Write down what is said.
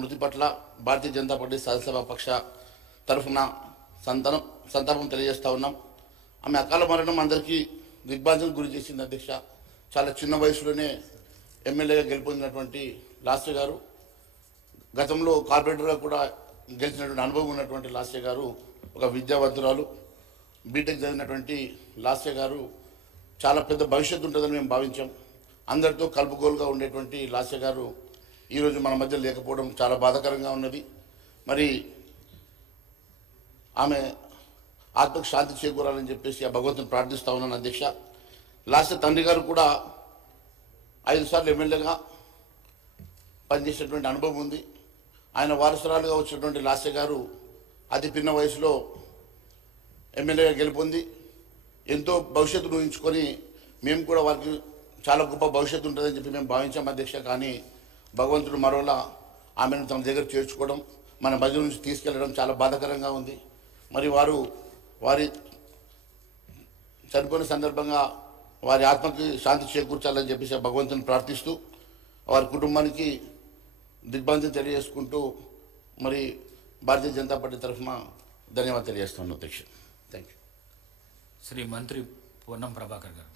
మృతి పట్ల భారతీయ జనతా పార్టీ శాసనసభాపక్ష తరఫున సంతాపం తెలియజేస్తా ఉన్నాం. ఆమె అకాల మరణం అందరికీ దిగ్భ్రాంతికి గురి చేసింది అధ్యక్ష. చాలా చిన్న వయసులోనే ఎమ్మెల్యేగా గెలుపొందినటువంటి లాస్య గారు, గతంలో కార్పొరేటర్గా కూడా గెలిచినటువంటి అనుభవం ఉన్నటువంటి లాస్య గారు, ఒక విద్యావంతురాలు, బీటెక్ చదివినటువంటి లాస్య గారు చాలా పెద్ద భవిష్యత్తు ఉంటుందని మేము భావించాం. అందరితో కలుపుగోలుగా ఉండేటువంటి లాస్య గారు ఈరోజు మన మధ్య లేకపోవడం చాలా బాధాకరంగా ఉన్నది. మరి ఆమె ఆత్మకు శాంతి చేకూరాలని చెప్పేసి ఆ భగవంతుని ప్రార్థిస్తా ఉన్నాను అధ్యక్ష. లాస్య తండ్రి గారు కూడా 5 సార్లు ఎమ్మెల్యేగా పనిచేసినటువంటి అనుభవం ఉంది. ఆయన వారసురాలుగా వచ్చినటువంటి లాస్య గారు అతి పిన్న వయసులో ఎమ్మెల్యేగా గెలుపొంది ఎంతో భవిష్యత్తును ఊహించుకొని మేము కూడా వారికి చాలా గొప్ప భవిష్యత్తు ఉంటుందని చెప్పి మేము భావించాం అధ్యక్ష. కానీ భగవంతుడు మరోలా ఆమెను తమ దగ్గర చేర్చుకోవడం, మన మధ్య నుంచి తీసుకెళ్లడం చాలా బాధాకరంగా ఉంది. మరి వారి చనిపోయిన సందర్భంగా వారి ఆత్మకి శాంతి చేకూర్చాలని చెప్పేసి భగవంతుని ప్రార్థిస్తూ వారి కుటుంబానికి దిగ్భ్రాంతి తెలియజేసుకుంటూ మరి భారతీయ జనతా పార్టీ తరఫున ధన్యవాదాలు తెలియజేస్తున్నాను అధ్యక్ష. Thank you. శ్రీ మంత్రి పొన్నం ప్రభాకర్ గారు.